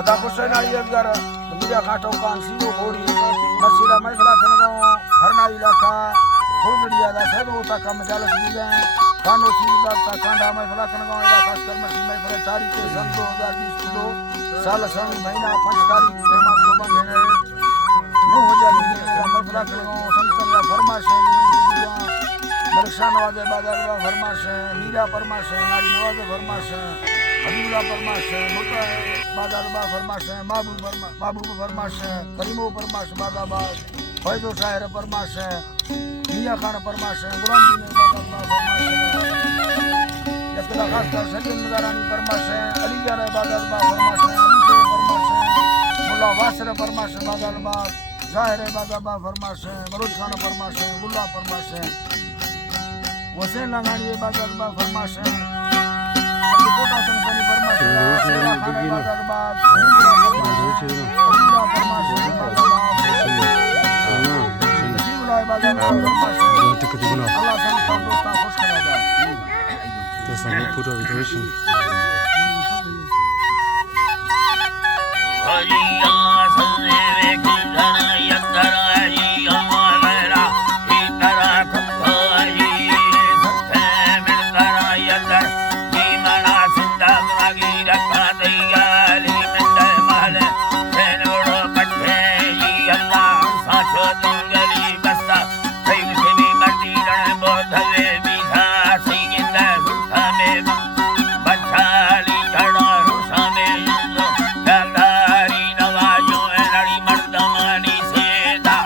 अदा हुसैन अली असगर मीरा खाटो कान सीरो घोड़ी मसीरा मैसला खनगांव हरना इलाका घोड़िया दा सदो तक मजालस दीगा कानो सीधा ता कांडा मैसला खनगांव इलाका खासकर मसी मैफल तारीख सन 2020 को साल सवी महीना 5 तारीख तेमा को बंद है नो हो जाली मैसला खनगांव संतन या फरमाश बरसा नवाज बाजार फरमाश मीरा फरमाश नारी नवाज फरमाश हबीबुल्लाह फरमाश मोटा बाजार फरमाश महबूब फरमाश करीमो फरमाश बादाबाद फैजो शायर फरमाश मियां खान फरमाश गुलाम दीन बाजार फरमाश यतला खासकर सलीम नजारानी फरमाश अली यार बाजार फरमाश अली शेर फरमाश मुल्ला वासर फरमाश बाजार जाहिर बाजार फरमाश बलोच खान फरमाश मुल्ला फरमाश वसे लगानी बाजार फरमाश कोटा संसनी फरमाश सेवा खान बाजार फरमाश नसीबुल्लाह बाजार फरमाश अल्लाह सब दोस्ता खुश करेगा तो सब पूरा विदेशन हरि अल्लाह सल्ले वे की धरा यकरा ही अमला ही तरह खपाई सत्ते मिल करा यकर की मना सिंदा मगी रखा दयाली मिंदे महल सेनोड़ो कट्ठे ही अल्लाह साचो तुंगली बस्ता कई से भी मर्दी रण बोधवे बीधा सही जिंदा सुखा में बचाली कड़ा रुसा में जलदारी नवाजो लड़ी मर्दमानी से दा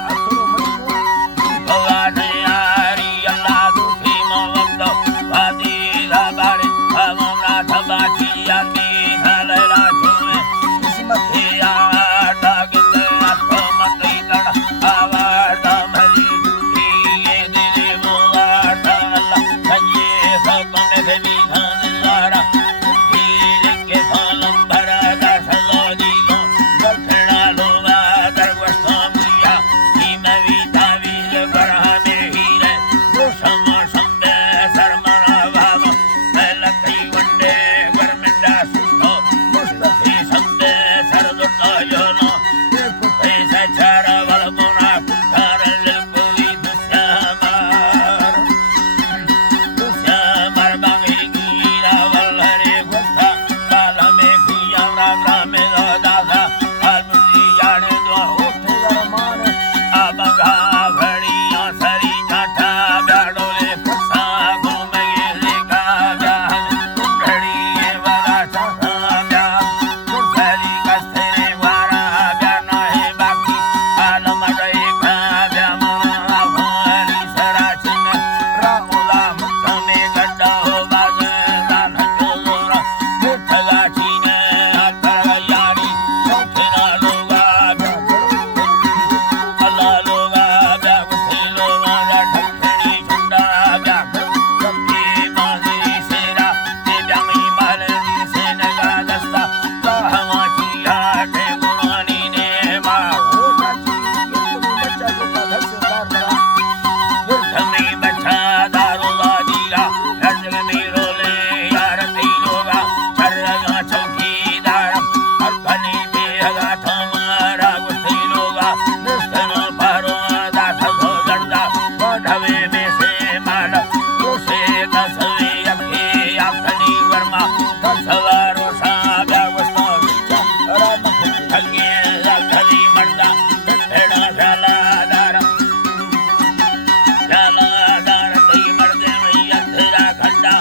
भगवान यारी अल्लाह दूसरी मोहब्बत वादी लाबारे हमना थबाची यानी हलला छुए किस्मत यार दागिल आपको मत लड़ा आवाज मरी ये दिल मोला अल्लाह सजे सब में भी धान लारा दिल के फालम भरा दा सलोदी लो बखड़ा लोगा दरवस्ता मिया की मवी तावील बरहने हीरे वो समा संबे सरमना बाबा लकई वंडे वरमिंदा सुतो मुस्तफी संबे सरदुल्ला योनो देखो पैसा चारा वल मोना कुठार ललकोई दुश्यामार बांगी गिरा वल हरे गुस्सा काला में किया रागा में दादा आलुली याने दो उठे रमान आबगा भड़िया सरी जाठा डाडोले फसा घूमे लेका जान घड़ी वाला चाहा जान कुर्सी कस्ते वारा जाना है बाकी आलम रही का जामा भारी सराचन राहुला मुख में गड्ढा हो बाजे दान जोरा मुठगा चीने आकर यारी चौथेना लोगा अल्लाह लोगा उसे लोगा ठखड़ी झुंडा सबके बाजी सेरा ते जामी मालनी से नगा दस्ता कहवा की आटे गुनानी ने मा हो चाची बच्चा जो का घर से बाहर बड़ा मुर्धमी बच्चा दारुला दीरा नजर में रोले यार ती लोगा चरगा चौकीदार अरबनी बेगा थमारा गुस्ती लोगा निस्तन पारो दास हो जड़दा बढ़वे में से माल उसे दसवे अखे अपनी वर्मा दसवारो सागा वस्तो राम खगे खली मर्दा ठेड़ा शालादार तई मर्दे में यथरा खड्डा